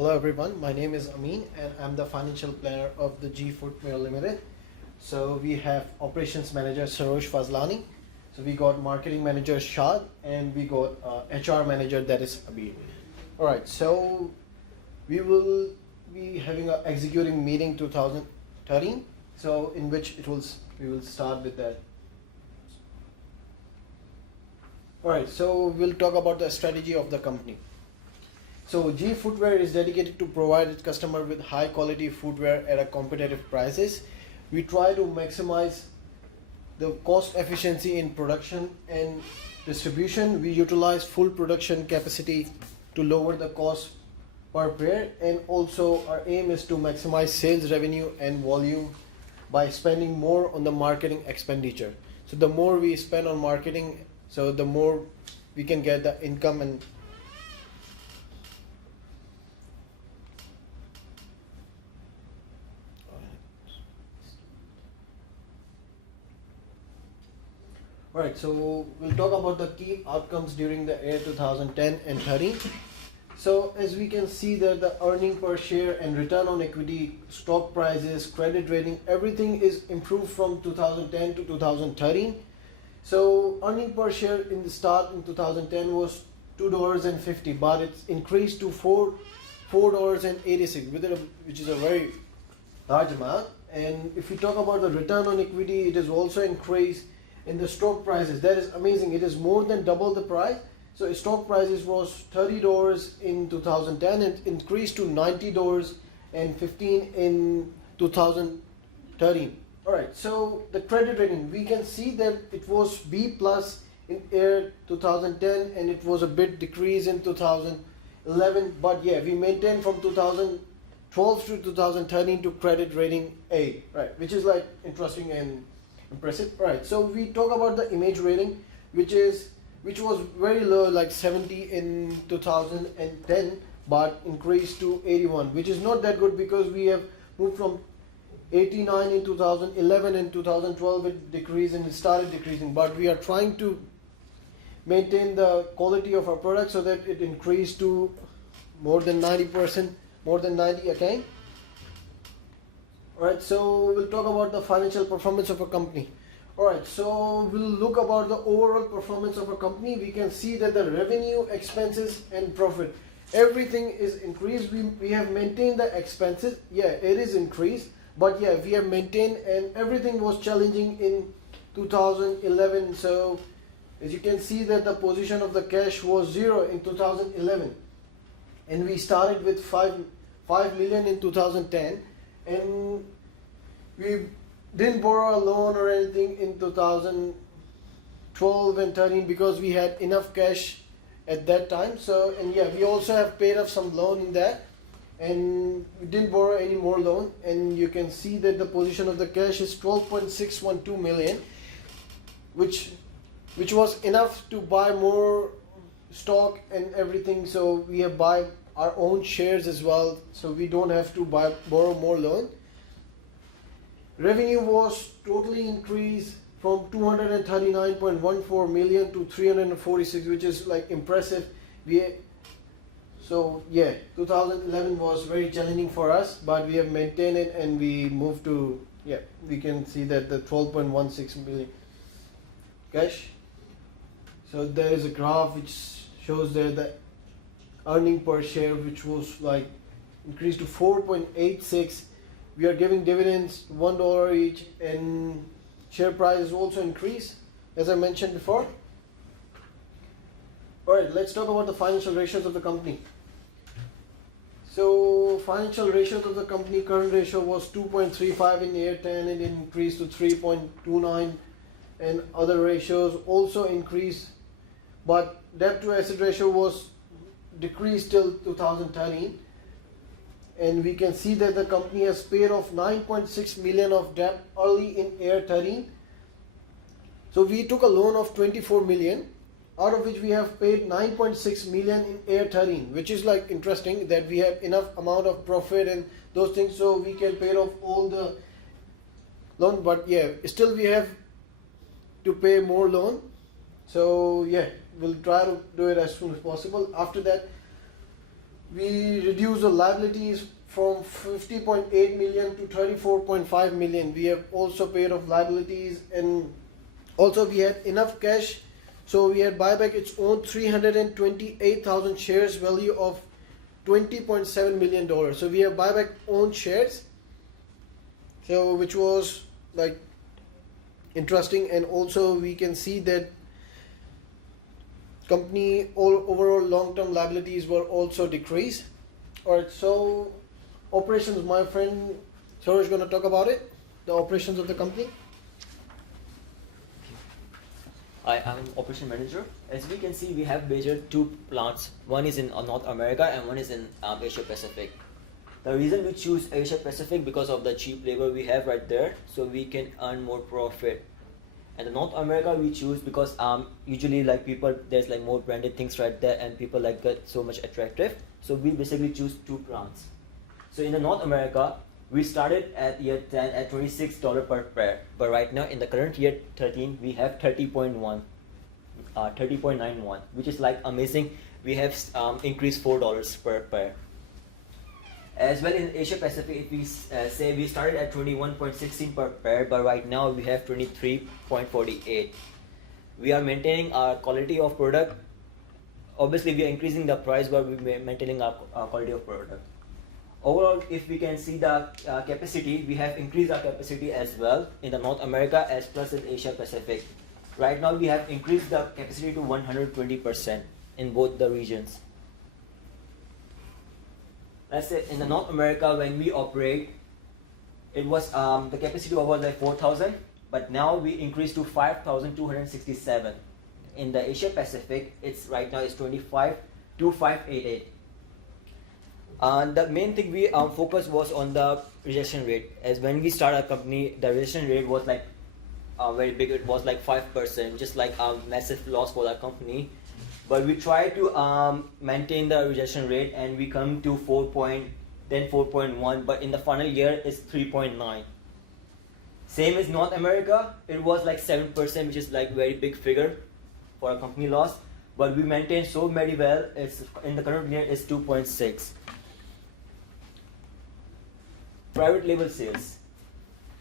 Hello everyone, my name is Amin and I'm the financial planner of the G Footwear Limited. So we have operations manager Sarosh Fazlani. So we got marketing manager Shad and we got HR manager that is Abir. Alright, so we will be having an executing meeting 2013. So in which we will start with that. Alright, so we'll talk about the strategy of the company. So G Footwear is dedicated to provide its customer with high quality footwear at a competitive prices. We try to maximize the cost efficiency in production and distribution. We utilize full production capacity to lower the cost per pair, and also our aim is to maximize sales revenue and volume by spending more on the marketing expenditure. So the more we spend on marketing, so the more we can get the income and Alright, so we'll talk about the key outcomes during the year 2010 and 13. So as we can see that the earning per share and return on equity, stock prices, credit rating, everything is improved from 2010 to 2013. So earning per share in the start in 2010 was $2.50, but it's increased to $4.86, which is a very large amount. And if we talk about the return on equity, it is also increased. In the stock prices, that is amazing, it is more than double the price. So stock prices was $30 in 2010 and increased to $90.15 in 2013. Alright, so the credit rating, we can see that it was B plus in year 2010 and it was a bit decrease in 2011, but yeah, we maintained from 2012 to 2013 to credit rating A, right, which is like interesting and impressive. Right, so we talk about the image rating, which was very low, like 70 in 2010, but increased to 81, which is not that good because we have moved from 89 in 2011 and 2012 it decreased and it started decreasing, but we are trying to maintain the quality of our product so that it increased to more than 90%, more than 90 again. Alright, so we'll talk about the financial performance of a company. Alright, so we'll look about the overall performance of a company. We can see that the revenue, expenses and profit, everything is increased. We have maintained the expenses. Yeah, it is increased, but yeah, we have maintained, and everything was challenging in 2011. So as you can see that the position of the cash was 0 in 2011. And we started with 5 million in 2010. And we didn't borrow a loan or anything in 2012 and 13 because we had enough cash at that time. So, and yeah, we also have paid off some loan in that, and we didn't borrow any more loan. And you can see that the position of the cash is 12.612 million, which was enough to buy more stock and everything. So we have buy our own shares as well, so we don't have to borrow more loan. Revenue was totally increased from 239.14 million to 346, which is like impressive. So yeah, 2011 was very challenging for us, but we have maintained it and we moved to, yeah, we can see that the 12.16 million cash. So there is a graph which shows there the earning per share, which was like increased to 4.86. We are giving dividends $1 each, and share price is also increased as I mentioned before. Alright, let's talk about the financial ratios of the company. So financial ratios of the company, current ratio was 2.35 in year 10 and it increased to 3.29, and other ratios also increased, but debt to asset ratio was decreased till 2013, and we can see that the company has paid off 9.6 million of debt early in year 13. So we took a loan of 24 million, out of which we have paid 9.6 million in year 13, which is like interesting that we have enough amount of profit and those things, so we can pay off all the loan. But yeah, still we have to pay more loan. So yeah, we'll try to do it as soon as possible. After that, we reduced the liabilities from 50.8 million to 34.5 million. We have also paid off liabilities, and also we had enough cash, so we had buyback its own 328,000 shares, value of $20.7 million. So we have buyback own shares, so which was like interesting. And also we can see that company all overall long-term liabilities were also decreased. Alright, so operations, my friend Saroj is going to talk about it, the operations of the company. I'm operation manager. As we can see, we have major two plants. One is in North America and one is in Asia Pacific. The reason we choose Asia Pacific because of the cheap labor we have right there, so we can earn more profit. And the North America we choose because usually like people, there's like more branded things right there and people like that so much attractive. So we basically choose two plants. So in the North America, we started at year 10 at $26 per pair, but right now in the current year 13 we have 30.91, which is like amazing. We have increased $4 per pair. As well in Asia Pacific, if we say we started at 21.16 per pair, but right now we have 23.48. We are maintaining our quality of product. Obviously we are increasing the price, but we are maintaining our quality of product. Overall, if we can see the capacity, we have increased our capacity as well in the North America as plus in Asia Pacific. Right now we have increased the capacity to 120% in both the regions. Let's say in the North America when we operate, it was the capacity was like 4,000, but now we increased to 5,267. In the Asia Pacific, it's right now is 25,588. The main thing we focus was on the rejection rate. As when we start our company, the rejection rate was like very big. It was like 5%, just like a massive loss for our company. But we try to maintain the rejection rate, and we come to 4.1. But in the final year, it's 3.9. Same as North America, it was like 7%, which is like very big figure for a company loss. But we maintain so very well. It's in the current year is 2.6. Private label sales.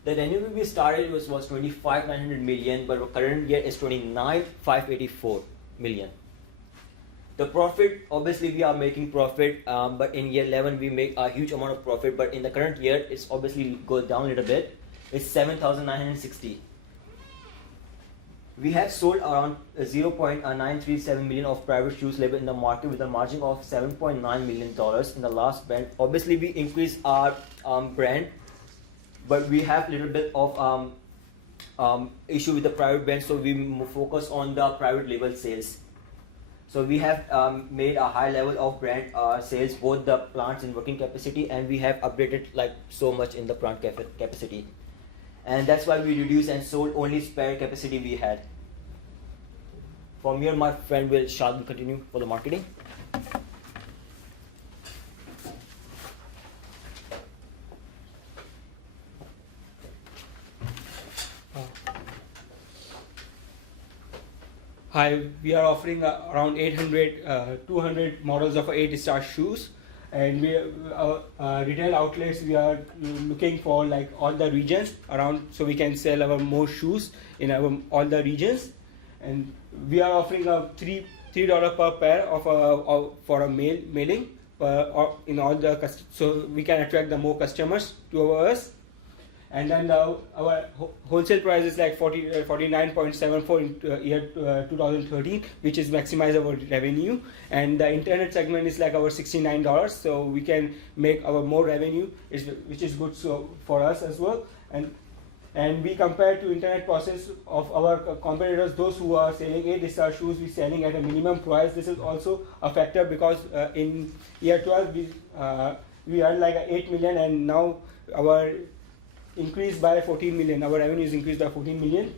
The revenue we started was 25,900 million, but our current year is 29,584 million. The profit, obviously we are making profit, but in year 11 we make a huge amount of profit, but in the current year it's obviously go down a little bit. It's 7,960. We have sold around 0.937 million of private shoes label in the market with a margin of $7.9 million in the last brand. Obviously we increase our brand, but we have a little bit of issue with the private brand, so we focus on the private label sales. So we have made a high level of brand sales, both the plants in working capacity, and we have upgraded like so much in the plant capacity. And that's why we reduced and sold only spare capacity we had. From here, my friend Shad will continue for the marketing. Hi, we are offering around 200 models of 8-star shoes, and our retail outlets we are looking for like all the regions around, so we can sell our more shoes in all the regions. And we are offering a $3 per pair of for a mailing or in all the so we can attract the more customers to us. And then our wholesale price is like 49.74 in year 2013, which is maximize our revenue. And the internet segment is like our $69, so we can make our more revenue, which is good for us as well. And we compare to internet process of our competitors, those who are selling 8-star shoes, we selling at a minimum price. This is also a factor because in year 12 we earned like 8 million, and now our increased by 14 million. Our revenue is increased by 14 million.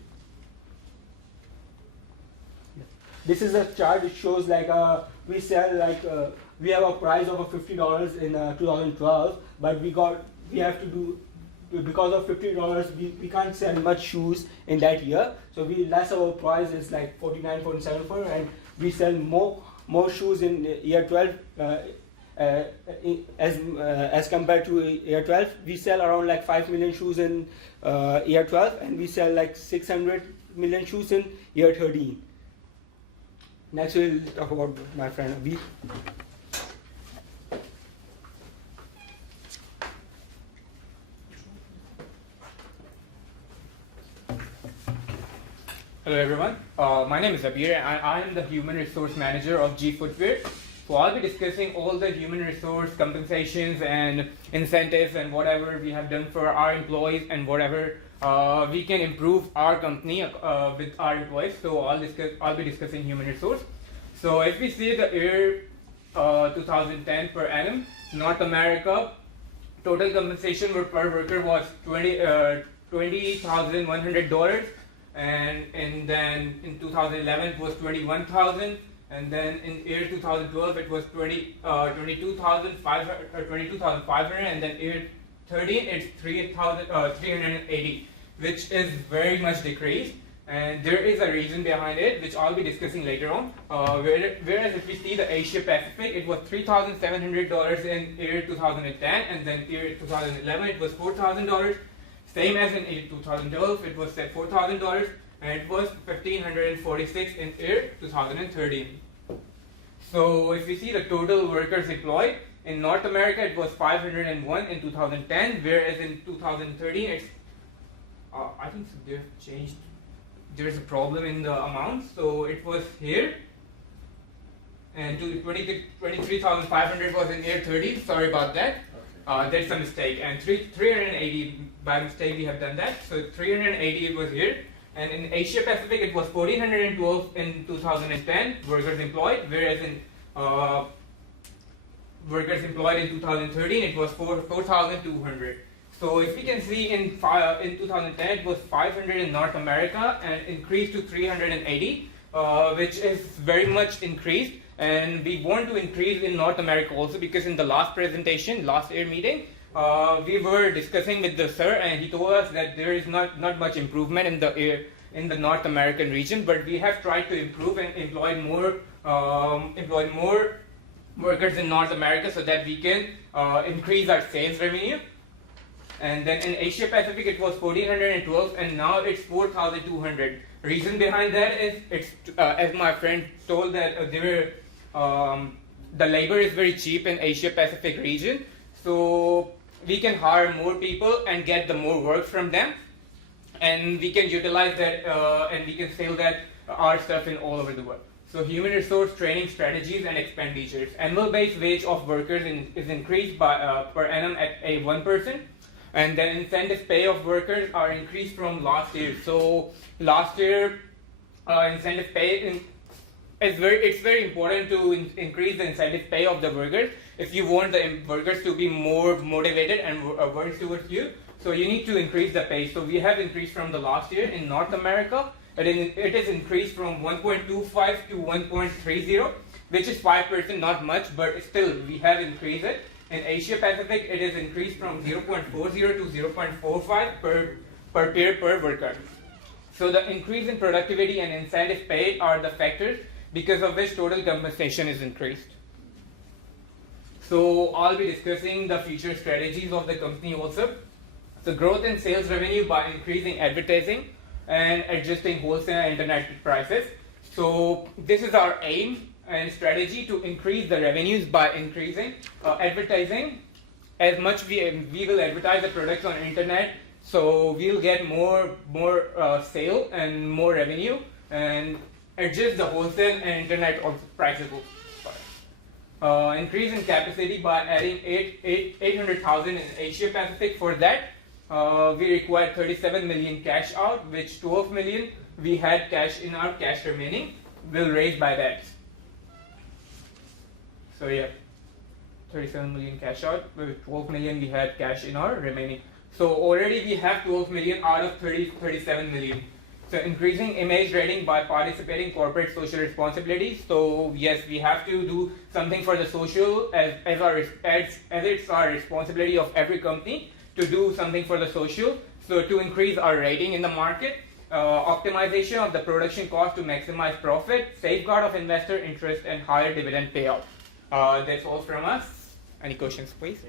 This is a chart which shows like we sell like we have a price of $50 in 2012, but we have to do, because of $50 we can't sell much shoes in that year, so our price is like 49.74, and we sell more shoes in year 12 as compared to year 12, we sell around like 5 million shoes in year 12, and we sell like 600 million shoes in year 13. Next, we'll talk about my friend Abhi. Hello everyone, my name is Abir and I am the Human Resource Manager of G Footwear. So I'll be discussing all the human resource compensations and incentives and whatever we have done for our employees and whatever we can improve our company with our employees. So I'll be discussing human resource. So if we see the year 2010 per annum, North America, total compensation per worker was $20,100. And then in 2011 it was 21,000, and then in year 2012 it was 22,500, and then year 13 it's 380, which is very much decreased, and there is a reason behind it which I'll be discussing later on. Whereas if we see the Asia Pacific, it was $3,700 in year 2010, and then year 2011 it was $4,000. Same as in 2012, it was set $4,000, and it was $1,546 in year 2013. So if we see the total workers employed, in North America it was 501 in 2010, whereas in 2013 it's, I think they've changed, there's a problem in the amount, so it was here, and 23,500 was in year 13, sorry about that. That's a mistake, and 380 by mistake we have done that, so 380 it was here, and in Asia Pacific it was 1,412 in 2010 workers employed, whereas in workers employed in 2013 it was 4,200. So if we can see in 2010 it was 500 in North America and increased to 380, which is very much increased. And we want to increase in North America also, because in the last presentation, last year meeting, we were discussing with the sir, and he told us that there is not much improvement in the North American region, but we have tried to improve and employ more workers in North America so that we can increase our sales revenue. And then in Asia Pacific it was 1,412, and now it's 4,200. Reason behind that is it's as my friend told that the labor is very cheap in Asia Pacific region, so we can hire more people and get the more work from them, and we can utilize that and we can sell that our stuff in all over the world. So human resource training strategies and expenditures. Annual base wage of workers is increased by per annum at 1%, and then incentive pay of workers are increased from last year. So last year incentive pay it's very important to increase the incentive pay of the workers if you want the workers to be more motivated and work towards you. So you need to increase the pay. So we have increased from the last year in North America. It is increased from 1.25 to 1.30, which is 5%, not much, but still we have increased it. In Asia Pacific, it is increased from 0.40 to 0.45 per pair per worker. So the increase in productivity and incentive pay are the factors because of which total compensation is increased. So I'll be discussing the future strategies of the company also. So growth in sales revenue by increasing advertising and adjusting wholesale and internet prices. So this is our aim and strategy, to increase the revenues by increasing advertising. As much we will advertise the products on internet, so we'll get more sale and more revenue, and adjust the wholesale and internet prices. Increase in capacity by adding 800,000 in Asia Pacific. For that, we required 37 million cash out, which 12 million we had cash in our cash remaining. We'll raise by that. So yeah, 37 million cash out, with 12 million we had cash in our remaining. So already we have 12 million out of 37 million. So increasing image rating by participating corporate social responsibilities. So yes, we have to do something for the social as it's our responsibility of every company to do something for the social. So to increase our rating in the market, optimization of the production cost to maximize profit, safeguard of investor interest, and higher dividend payout. That's all from us. Any questions, please?